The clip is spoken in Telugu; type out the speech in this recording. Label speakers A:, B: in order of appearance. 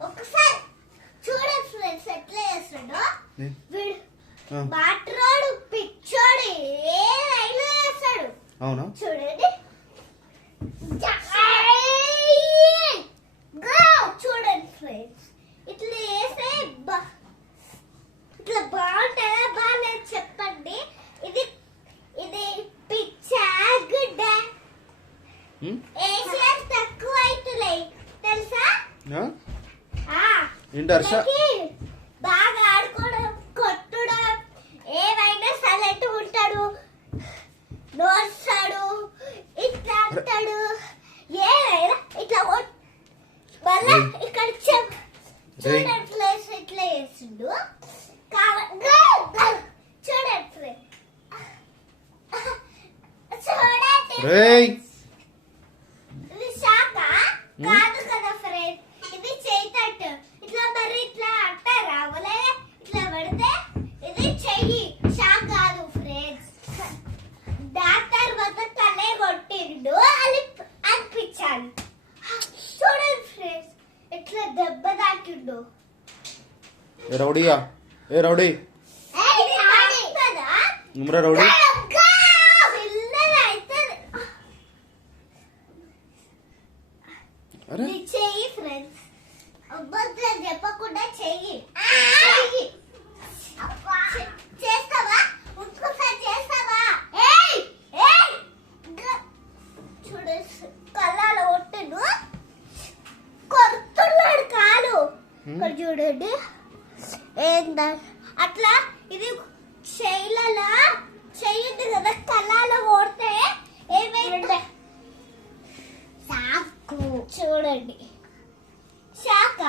A: ఒకసారి చూడండి ఫ్రెండ్స్ ఎట్లా చేస్తాడో.
B: ఏ?
A: వీడు
B: ఆ,
A: మాట్లాడు పిచ్చోడు ఏదైనా చేస్తాడు.
B: అవునా?
A: చూడండి! చూడండి ఫ్రెండ్స్. ఇట్లా వేస్తే బా- ఇట్లా బాగుంటుందా బాగాలేదు చెప్పండి. ఇది ఇది పిచ్చా గుడ్డ. తక్కువ అవుతున్నాయి తెలుసా?
B: ఏంటి హర్ష?
A: బాగా ఆడుకోవడం కొట్టడం ఏమైనా సైలెంట్ ఉంటాడు నోస్తాడు ఇట్లా అంటాడు ఏమైనా ఇట్లా మళ్ళా. ఇక్కడ ప్లేస్ ఇట్లా వేసిండు కావ- గో- గో- చూడండి ఫ్రెండ్ చూడండి
B: రేయ్
A: ఇది శాఖ కాదు కదా ఫ్రెండ్ ఇది చేతట్టు ఇట్లా మరి ఇట్లా అంటారా అవలే ఇట్లా పడితే ఇది చెయ్యి శాఖ కాదు ఫ్రెండ్స్ డాక్టర్ వద్ద తనే కొట్టిండు అని అనిపించాలి చూడండి ఫ్రెండ్స్ ఇట్లా దెబ్బ తాకిండు.
B: ఏ రౌడీయా? ఏ రౌడీ. అరే.
A: చెయ్యి ఫ్రెండ్స్ చెప్పకుండా ఇక్కడ చూడండి. ఏంద? అట్లా ఇది చెయ్యలా చెయ్యింది కదా కళ్ళలో కొడితే ఏమైంది? సాకు. చూడండి. శాఖ